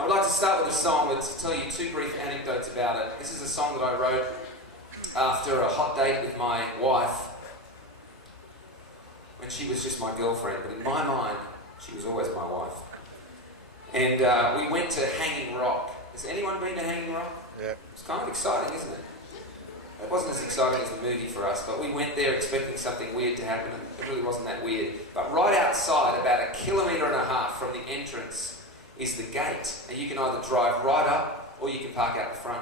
I would like to start with a song, but to tell you two brief anecdotes about it. This is a song that I wrote after a hot date with my wife when she was just my girlfriend, but in my mind, she was always my wife. And we went to Hanging Rock. Has anyone been to Hanging Rock? Yeah. It's kind of exciting, isn't it? It wasn't as exciting as the movie for us, but we went there expecting something weird to happen, and it really wasn't that weird. But right outside, about 1.5 kilometres from the entrance, is the gate. And you can either drive right up, or you can park out the front.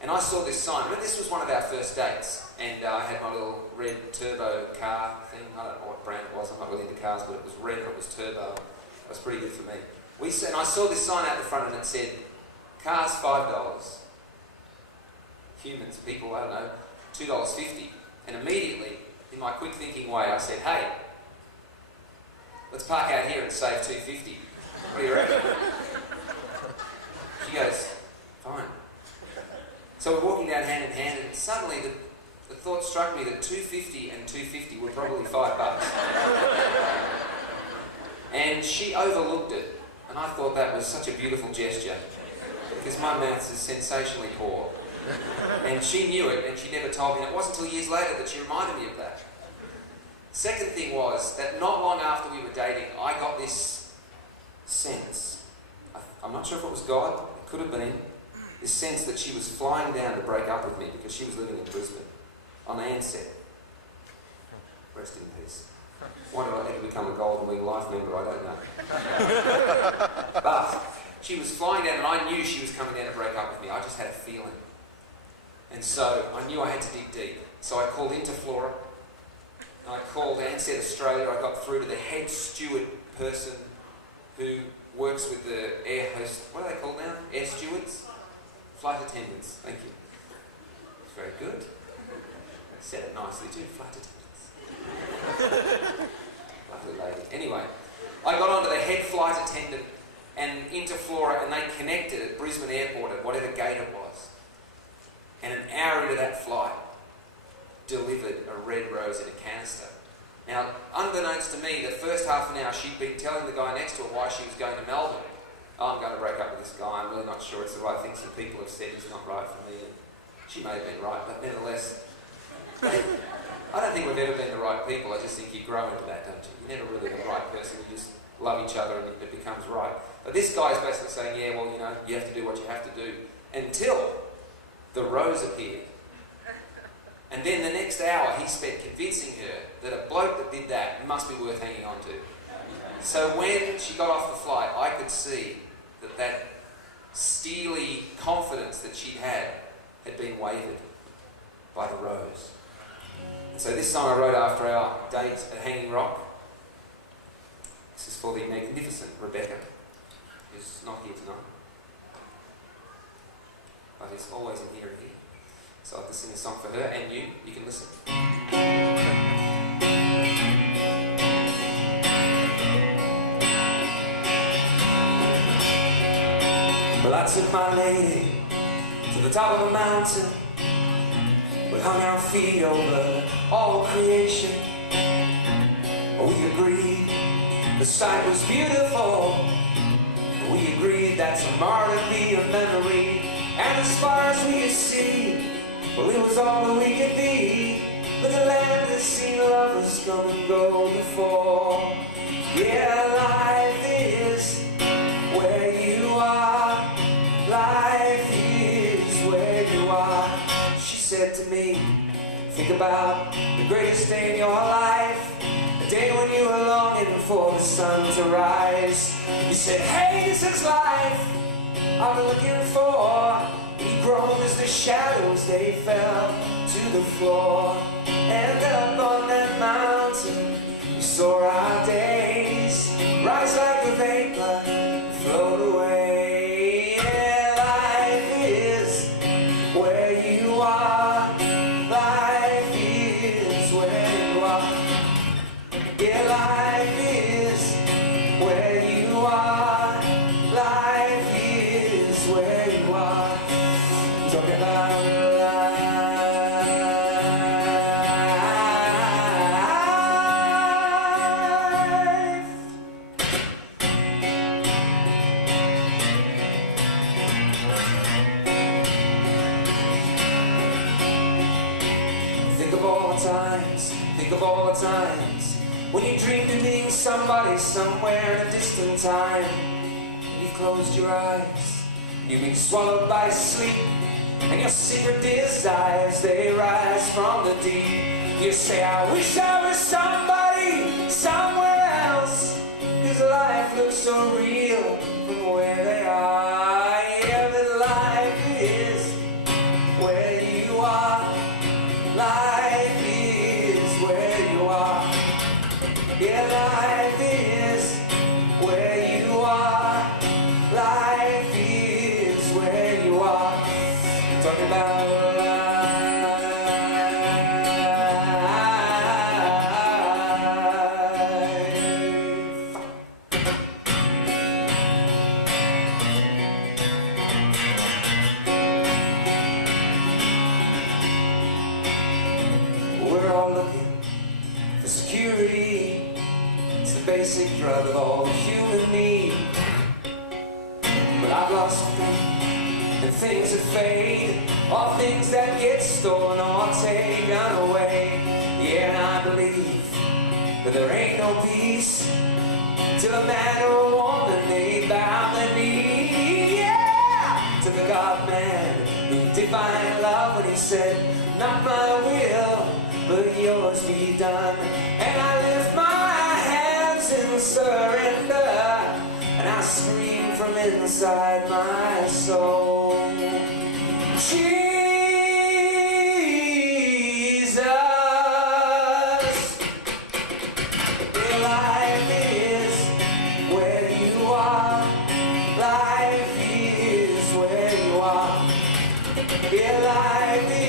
And I saw this sign. Remember, this was one of our first dates, and I had my little red turbo car thing. I don't know what brand it was. I'm not really into cars, but it was red and it was turbo. It was pretty good for me. And I saw this sign out the front, and it said, "Cars $5. Humans, people, I don't know, $2.50. And immediately, in my quick thinking way, I said, "Hey, let's park out here and save $2.50. What do you reckon?" She goes, "Fine." So we're walking down hand in hand, and suddenly the thought struck me that $2.50 and $2.50 were probably $5. And she overlooked it, and I thought that was such a beautiful gesture, because my maths is sensationally poor. And she knew it, and she never told me, and it wasn't until years later that she reminded me of that. Second thing was that not long after we were dating, I got this sense, I'm not sure if it was God, it could have been, this sense that she was flying down to break up with me because she was living in Brisbane on Ansett. Rest in peace. Why did I ever become a Golden Wing Life member? I don't know. But she was flying down, and I knew she was coming down to break up with me. I just had a feeling. And so I knew I had to dig deep. So I called Interflora, and I called Ansett Australia. I got through to the head steward person who works with the air host. What are they called now? Air stewards? Flight attendants. Thank you. It's very good. I said it nicely too. Flight attendants. Lovely lady. Anyway, I got onto the head flight attendant and Interflora, and they connected at Brisbane Airport at whatever gate it was. And an hour into that flight, delivered a red rose in a canister. Now, unbeknownst to me, the first half an hour she'd been telling the guy next to her why she was going to Melbourne. "Oh, I'm going to break up with this guy. I'm really not sure it's the right thing. Some people have said he's not right for me." And she may have been right, but nevertheless, I don't think we've ever been the right people. I just think you grow into that, don't you? You're never really the right person. You just love each other and it becomes right. But this guy's basically saying, "Yeah, well, you have to do what you have to do," until the rose appeared. And then the next hour he spent convincing her that a bloke that did that must be worth hanging on to. So when she got off the flight, I could see that steely confidence that she'd had been wavered by the rose. And so this song I wrote after our date at Hanging Rock. This is for the magnificent Rebecca, who's not here tonight, but is always in here and here. So I'd like to sing a song for her and you. You can listen. Well, I took my lady to the top of a mountain. We hung our feet over all creation. We agreed the sight was beautiful. We agreed that tomorrow would be a memory. And as far as we could see, well, it was all that we could be. But the land has seen lovers come and go before. Yeah, life is where you are. Life is where you are. She said to me, "Think about the greatest day in your life. The day when you were longing for the sun to rise." You said, "Hey, this is life I've been looking for." We groaned as the shadows, they fell to the floor. And up on that mountain, we saw our days rise like a vapor, float away. Yeah, life is where you are. Life is where you are. Yeah, life is where you are. Life is where you are. Talking about life. Think of all the times when you dreamed of being somebody somewhere in a distant time. And you've closed your eyes, you've been swallowed by sleep, and your secret desires, they rise from the deep. You say, I wish I was somebody somewhere else, 'cause life looks so real from where they are. Yeah, but life is where you are. Life is where you are. Yeah, life is where you are. Life is where you are. Talking about we're all looking for security. It's the basic drug of all human need. But I've lost faith in things that fade, all things that get stolen or taken away. Yeah, and I believe that there ain't no peace till a man or a woman, they bow their knee. Yeah, to the God-man who defined love when he said, not my will, but yours be done. And I lift my hands in surrender, and I scream from inside my soul, Jesus, your life is where you are. Life is where you are. Your life is